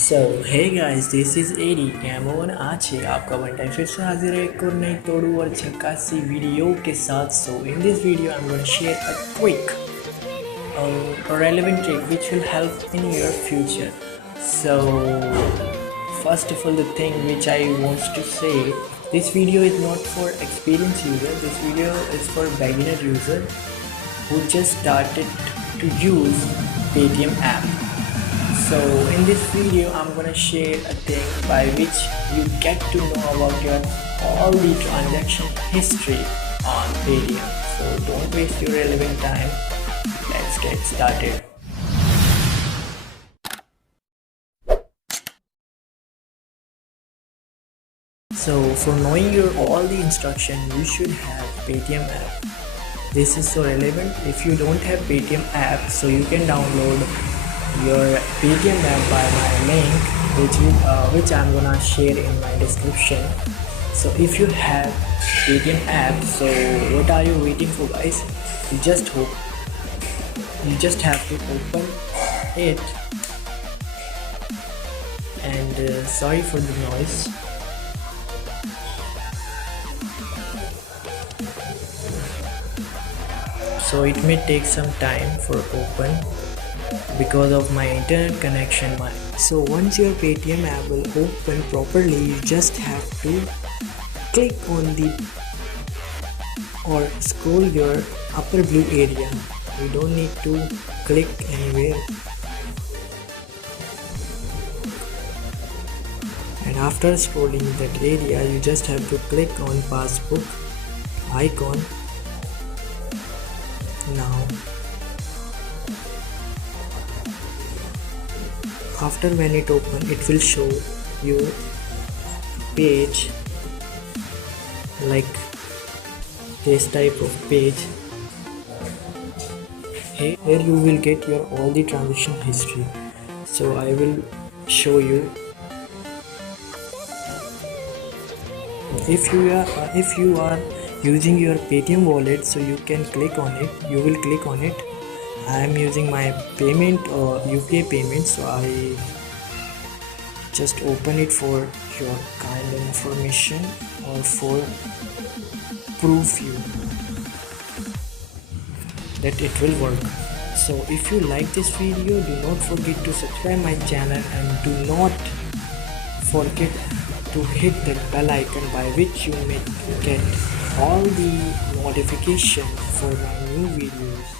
So hey guys, this is एडी कैमो और आज है आपका वन टाइम फिर से हाजिर है एक और नई तोड़ू और झकासी वीडियो के साथ. So in this video I'm going to share a quick relevant trick which will help in your future. So first of all, the thing which I want to say, this video is not for experienced user. This video is for beginner user who just started to use PayTm app. So in this video I'm gonna share a thing by which you get to know about your all the transaction history on PayTm. So don't waste your relevant time. Let's get started. So for knowing your all the instruction, you should have PayTm app. This is so relevant. If you don't have PayTm app, so you can download your PayTm app by my link which I'm gonna share in my description. So if you have PayTm app, so what are you waiting for, guys? You just have to open it, and sorry for the noise. So it may take some time for open because of my internet connection. So once your PayTm app will open properly, you just have to click on the or scroll your upper blue area. You don't need to click anywhere. And after scrolling that area, you just have to click on passbook icon. Now after when it open, it will show you page like this type of page. Here you will get your all the transaction history. So I will show you. If you are using your PayTm wallet, so you can click on it. You will click on it. I am using my payment or UPI payment, so I just open it for your kind of information or for proof you that it will work. So if you like this video, do not forget to subscribe my channel and do not forget to hit the bell icon by which you may get all the notification for my new videos.